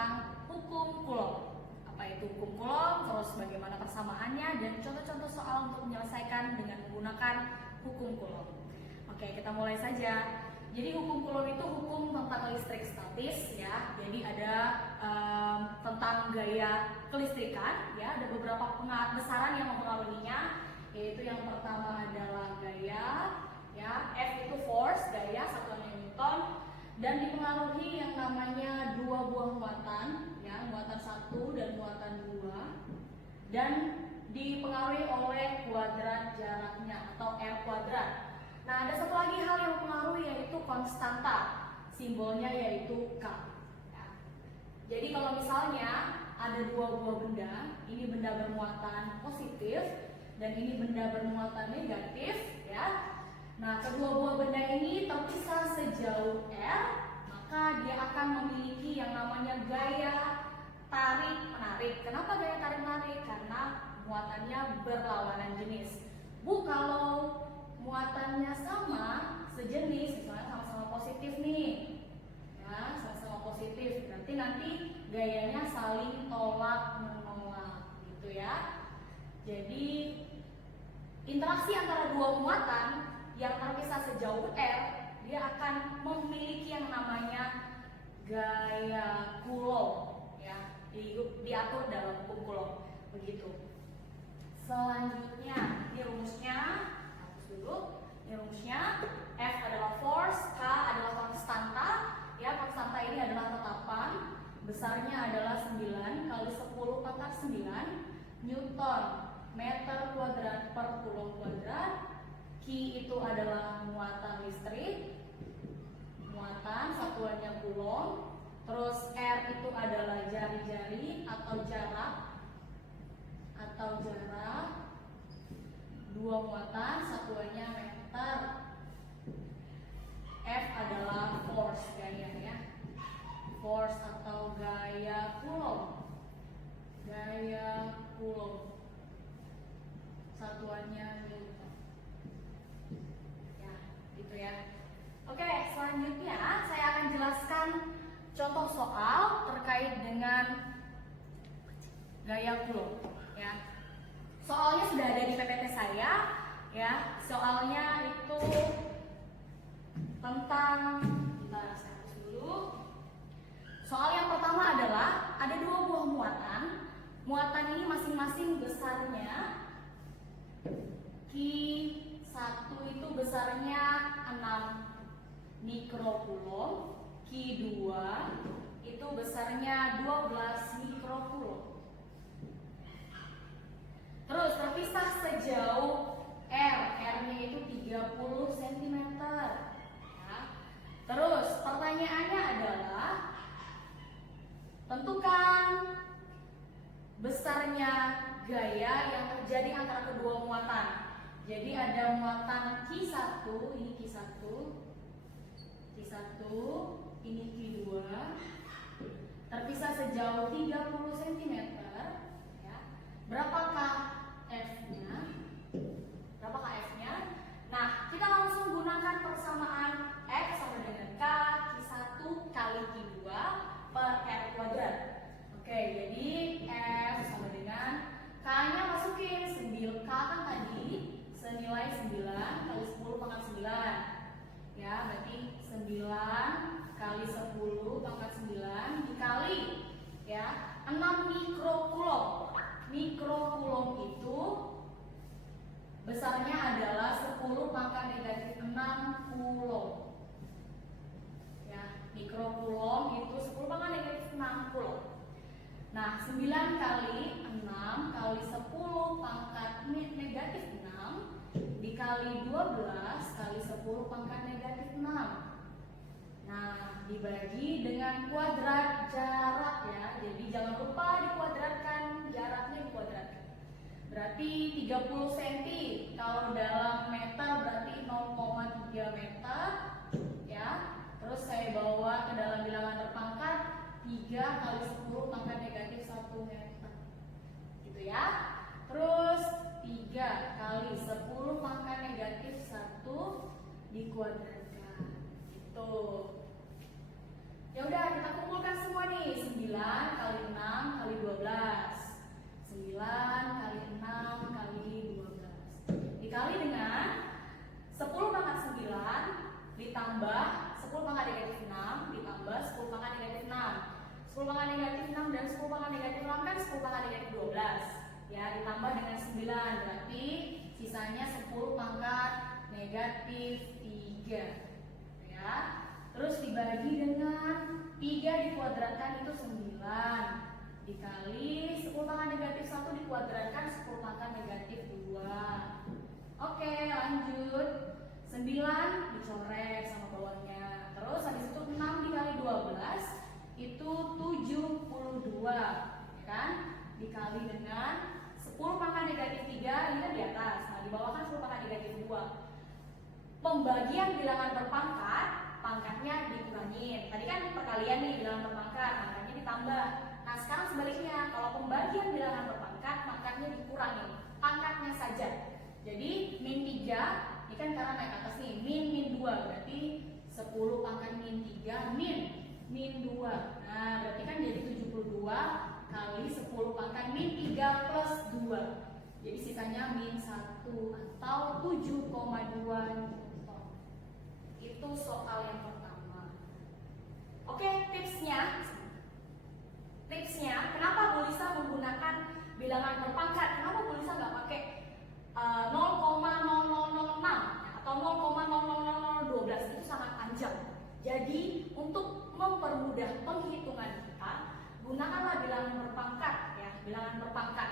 tentang hukum Coulomb. Apa itu hukum Coulomb, terus bagaimana persamaannya, dan contoh-contoh soal untuk menyelesaikan dengan menggunakan hukum Coulomb. Oke, kita mulai saja. Jadi hukum Coulomb itu hukum tentang listrik statis ya. Jadi ada tentang gaya kelistrikan ya. Ada beberapa besaran yang mempengaruhinya, yaitu yang pertama adalah gaya ya. F itu force, gaya, satuannya Newton, dan dipengaruhi yang namanya dua buah muatan ya, muatan 1 dan muatan 2, dan dipengaruhi oleh kuadrat jaraknya atau R kuadrat. Nah, ada satu lagi hal yang mempengaruhi, yaitu konstanta, simbolnya yaitu K ya. Jadi kalau misalnya ada dua buah benda, ini benda bermuatan positif dan ini benda bermuatan negatif ya. Nah, kedua buah benda ini terpisah sejauh R, maka dia akan memiliki yang namanya gaya tarik-menarik. Kenapa gaya tarik-menarik? Karena muatannya berlawanan jenis. Bu, kalau muatannya sama, sejenis, misalnya sama-sama positif nih ya, sama-sama positif, berarti nanti gayanya saling tolak-menolak gitu ya. Jadi interaksi antara dua muatan yang terpisah sejauh R, dia akan memiliki yang namanya gaya Coulomb ya, diatur dalam hukum Coulomb begitu. Selanjutnya, ini rumusnya, hapus dulu. Ini rumusnya, F adalah force, K adalah konstanta ya. Konstanta ini adalah tetapan, besarnya adalah 9 kali 10 pangkat 9 Newton meter kuadrat per coulomb kuadrat. Q itu adalah muatan listrik, muatan satuannya coulomb. Terus R itu adalah jari-jari atau jarak, dua muatan satuannya meter. F adalah force, gaya ya, force atau gaya Coulomb, satuannya Newton ya, gitu ya. Oke, selanjutnya saya akan jelaskan contoh soal terkait dengan gaya Coulomb ya. Soalnya sudah ada di PPT saya ya. Soalnya itu tentang, bentar saya hapus dulu. Soal yang pertama adalah ada dua buah muatan. Muatan ini masing-masing besarnya Q1 itu besarnya 6 mikrocoulomb, Q2 itu besarnya 12 mikrocoulomb. Terus terpisah sejauh R, R-nya itu 30 cm ya. Terus pertanyaannya adalah tentukan besarnya gaya yang terjadi antara kedua muatan. Jadi ada muatan Q1, ini Q1, ini Q2, terpisah sejauh 30 cm ya. Berapakah F-nya? Nah, kita langsung gunakan persamaan F sama dengan K, Q1 kali Q2 per R kuadrat. Oke, jadi F sama dengan K-nya masukin 9, K kan tadi senilai 9 kali 10 pangkat 9 ya, berarti 9 kali 10 pangkat 9 dikali ya 6 mikrocoulomb. Mikrocoulomb itu besarnya adalah 10 pangkat negatif 6 coulomb ya. Mikrocoulomb itu 10 pangkat negatif 6 coulomb. Nah, 9 kali 6 kali 10 pangkat negatif 6 dikali 12 kali 10 pangkat negatif 6. Nah, dibagi dengan kuadrat jarak ya. Jadi jangan lupa dikuadratkan, jaraknya dikuadratkan. Berarti 30 cm. Kalau dalam meter berarti 0,3 meter ya. Terus saya bawa ke dalam bilangan berpangkat 3 kali 10 pangkat negatif 1 meter. Gitu ya. Terus 3 kali 10 pangkat negatif 1 dikuadratkan. Gitu. Ya udah, kita kumpulkan semua nih. 9 kali 6 kali 12. 9 kali 6 kali 12. Dikali dengan 10 pangkat 9 ditambah 10 pangkat negatif 6 ditambah 10 pangkat negatif 6. 10 pangkat negatif 6 dan 10 pangkat negatif 6 kan 10 pangkat negatif 12. Ya, ditambah dengan 9 berarti sisanya 10 pangkat negatif 3. Ya. Terus dibagi dengan 3 dikuadratkan itu 9 dikali 10 pangkat negatif 1 dikuadratkan 10 pangkat negatif 2. Oke, lanjut. 9 dicoret sama bawahnya. Terus habis itu 6 dikali 12 itu 72, ya kan? Dikali dengan 10 pangkat negatif 3 ini kan di atas. Nah, di bawah kan 10 pangkat negatif 2. Pembagian bilangan berpangkat, pangkatnya dikurangin. Tadi kan perkalian nih bilangan berpangkat, pangkatnya ditambah. Nah, sekarang sebaliknya, kalau pembagian bilangan berpangkat, pangkatnya dikurangin, pangkatnya saja. Jadi min 3, ini kan karena naik atas nih, min 2, berarti 10 pangkat min 3 min 2. Nah, berarti kan jadi 72 kali 10 pangkat min 3 plus 2. Jadi sisanya min 1 atau 7,2 Newton. Itu soal yang pertama. Oke, tipsnya kenapa Bu Lisa menggunakan bilangan berpangkat? Kenapa Bu Lisa nggak pakai 0,0006 atau 0,00012? Itu sangat panjang. Jadi untuk mempermudah penghitungan kita, gunakanlah bilangan berpangkat ya, bilangan berpangkat.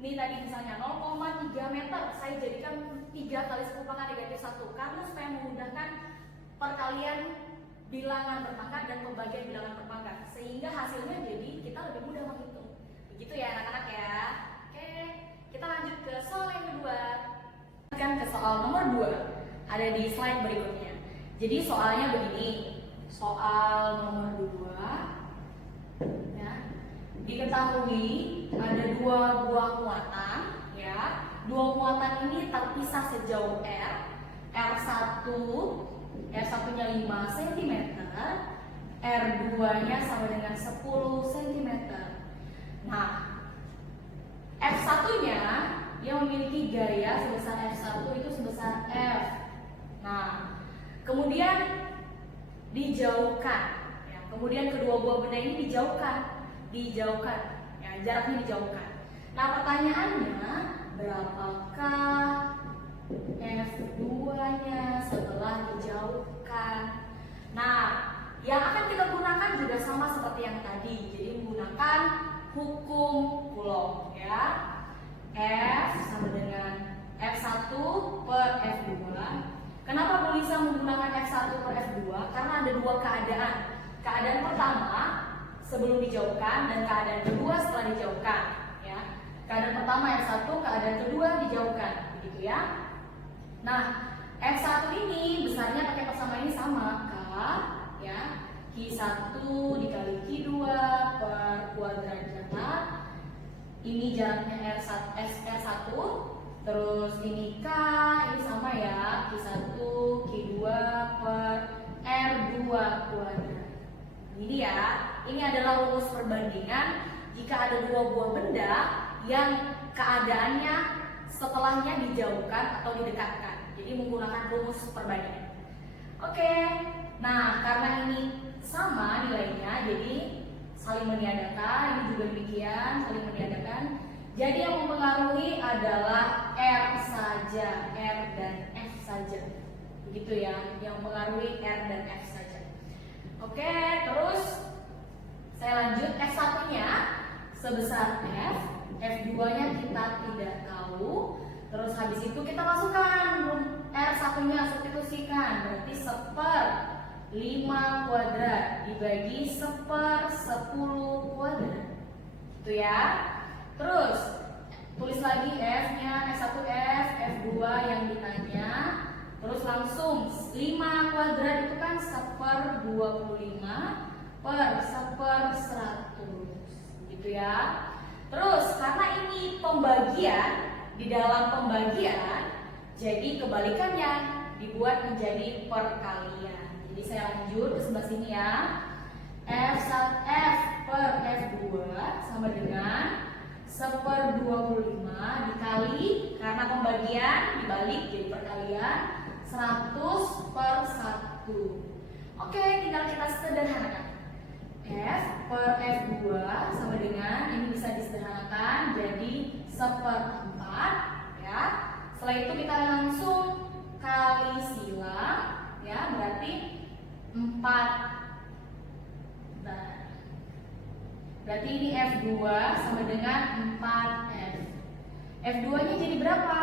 Ini tadi misalnya 0,3 meter, saya jadikan 3 kali 10 pangkat negatif 1 karena supaya memudahkan perkalian bilangan berpangkat dan pembagian bilangan berpangkat, sehingga hasilnya jadi kita lebih mudah menghitung. Begitu ya anak-anak ya. Oke, kita lanjut ke soal yang kedua. Kan ke soal nomor 2, ada di slide berikutnya. Jadi soalnya begini, soal nomor 2 ya, diketahui ada 2 buah muatan ya. 2 muatan ini terpisah sejauh R. R1 nya 5 cm, R2 nya sama dengan 10 cm. Nah, F1 nya yang memiliki gaya sebesar F1 itu sebesar F. Nah, kemudian dijauhkan ya, kemudian kedua buah benda ini dijauhkan ya, jaraknya dijauhkan. Nah, pertanyaannya, berapakah F2-nya setelah dijauhkan? Nah, yang akan kita gunakan juga sama seperti yang tadi. Jadi menggunakan hukum Coulomb ya. F sama dengan F1 per F2. Kenapa Bu Lisa menggunakan F1 per F2? Karena ada 2 keadaan. Keadaan pertama sebelum dijauhkan dan keadaan kedua setelah dijauhkan ya. Keadaan pertama F1, keadaan kedua dijauhkan, begitu ya. Nah, F1 ini besarnya pakai persamaan ini sama, K ya, Q1 dikali Q2 per kuadrat jarak. Ini jaraknya R1, terus ini K, ini sama ya, Q1 Q2 per R2 kuadrat. Ini ya, ini adalah rumus perbandingan jika ada 2 buah benda yang keadaannya setelahnya dijauhkan atau didekatkan. Jadi menggunakan rumus perbandingan. Oke, nah karena ini sama nilainya, jadi saling meniadakan. Ini juga demikian, saling meniadakan. Jadi yang mempengaruhi adalah R saja, R dan F saja. Begitu ya, yang mempengaruhi R dan F saja. Oke, terus saya lanjut. F1-nya sebesar F, F2-nya kita tidak tahu. Terus habis itu kita masukkan R1-nya, substitusikan. Berarti 1/5 kuadrat dibagi 1/10 kuadrat. Itu ya. Terus tulis lagi F-nya, F1F, F2 yang ditanya. Terus langsung 5 kuadrat itu kan 1/25 per 1/100. Gitu ya. Terus karena ini pembagian, di dalam pembagian, jadi kebalikannya dibuat menjadi perkalian. Jadi saya lanjut ke sebelah sini ya. F per F2 sama dengan 1/25 dikali, karena pembagian dibalik jadi perkalian, 100/1. Oke, tinggal kita sederhanakan. F per F2 sama dengan, ini bisa disederhanakan jadi 1/4 ya. Setelah itu kita langsung kali silang ya, berarti 4. Nah, berarti ini F2 sama dengan 4F. F2 nya jadi berapa?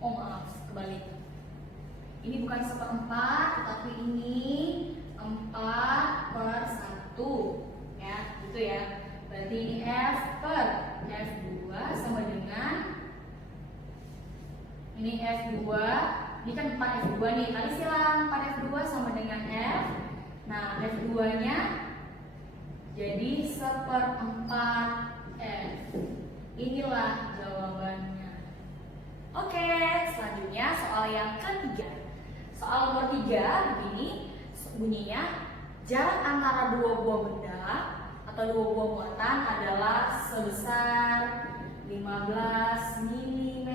Oh maaf, kebalik. Ini bukan 1/4, tapi ini 4/1 ya, gitu ya. Berarti ini F per F2 sama dengan, ini F2, ini kan 4F2 nih, kali silang 4F2 sama dengan F. Nah, F2 nya jadi 1/4F. Inilah jawabannya. Oke, selanjutnya soal yang ketiga. Soal nomor 3 begini bunyinya, jarak antara dua buah benda atau dua buah muatan adalah sebesar 15 mm.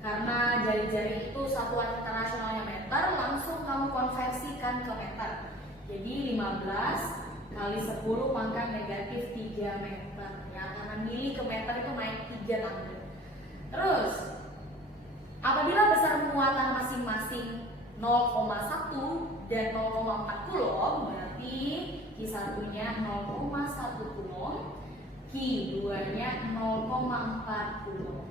Karena jari-jari itu satuan internasionalnya meter, langsung kamu konversikan ke meter. Jadi 15 kali 10 pangkat negatif 3 meter. Ya, karena mili ke meter itu naik 3 tangga. Terus, apabila besar muatan masing-masing 0,1 dan 0,4 kulom, berarti Q1-nya 0,1 kulom, Q2-nya 0,4 kulom.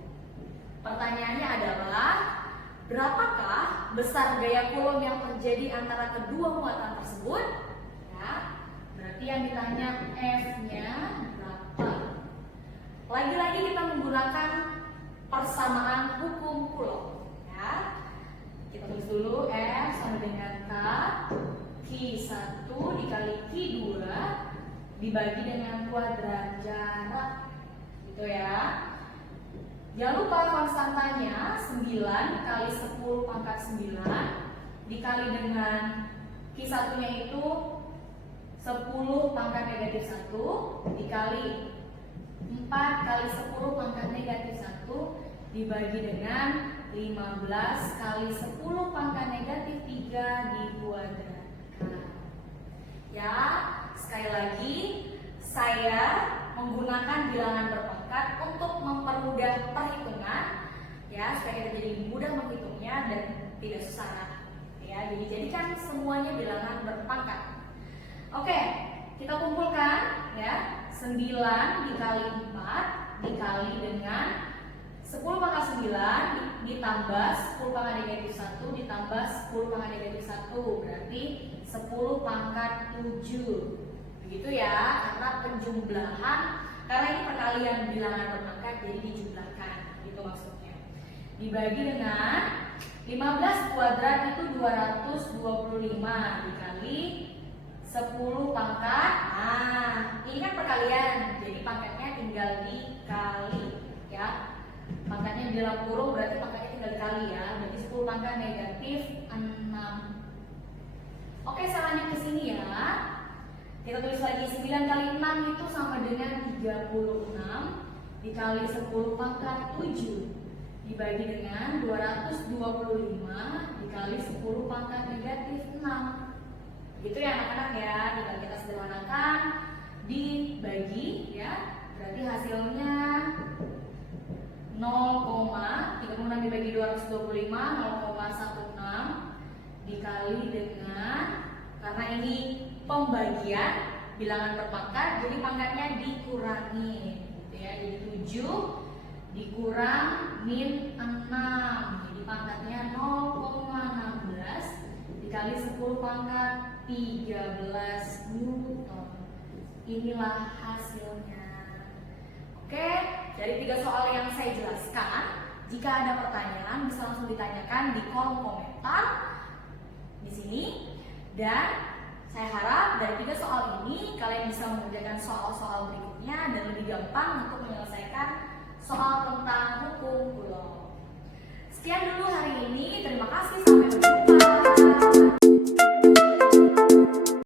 Pertanyaannya adalah, berapakah besar gaya kulom yang terjadi antara kedua muatan tersebut? Ya, berarti yang ditanya F-nya berapa? Lagi-lagi kita menggunakan persamaan hukum kulom. Ya, kita tulis dulu F sama dengan K, Q1 dikali Q2 dibagi dengan kuadrat jarak, gitu ya. Jangan lupa konstantanya 9 kali 10 pangkat 9 dikali dengan Q1-nya itu 10 pangkat negatif 1 dikali 4 kali 10 pangkat negatif 1 dibagi dengan 15 kali 10 pangkat negatif 3 dikuadratkan. Ya, sekali lagi saya menggunakan bilangan berpangkat untuk mempermudah perhitungan ya, supaya kita jadi mudah menghitungnya dan tidak susah ya. Jadi jadikan semuanya bilangan berpangkat. Oke, kita kumpulkan ya. 9 dikali 4 dikali dengan 10 pangkat 9 ditambah 10 pangkat negatif 1 ditambah 10 pangkat negatif 1, berarti 10 pangkat 7. Begitu ya, karena penjumlahan, karena ini perkalian bilangan berpangkat jadi dijumlahkan, gitu maksudnya. Dibagi dengan 15 kuadrat itu 225 dikali 10 pangkat. Nah, ini kan perkalian, jadi pangkatnya tinggal dikali ya. Pangkatnya di dalam kurung berarti pangkatnya tinggal dikali ya. Berarti 10 pangkat negatif 6. Oke, saya lanjut ke sini ya. Kita tulis lagi 9 kali 6 itu sama dengan 36 dikali 10 pangkat 7 dibagi dengan 225 dikali 10 pangkat negatif 6. Gitu ya anak-anak ya, tinggal kita sederhanakan dibagi ya. Berarti hasilnya 0,36 dibagi 225 0,16 dikali dengan, karena ini pembagian bilangan berpangkat jadi pangkatnya dikurangi gitu ya. Jadi 7 dikurang min 6, jadi pangkatnya 0,16 dikali 10 pangkat 13 Newton. Inilah hasilnya. Oke, dari 3 soal yang saya jelaskan, jika ada pertanyaan bisa langsung ditanyakan di kolom komentar di sini. Dan saya harap dari 3 soal ini kalian bisa mengerjakan soal-soal berikutnya dan lebih gampang untuk menyelesaikan soal tentang hukum kulon.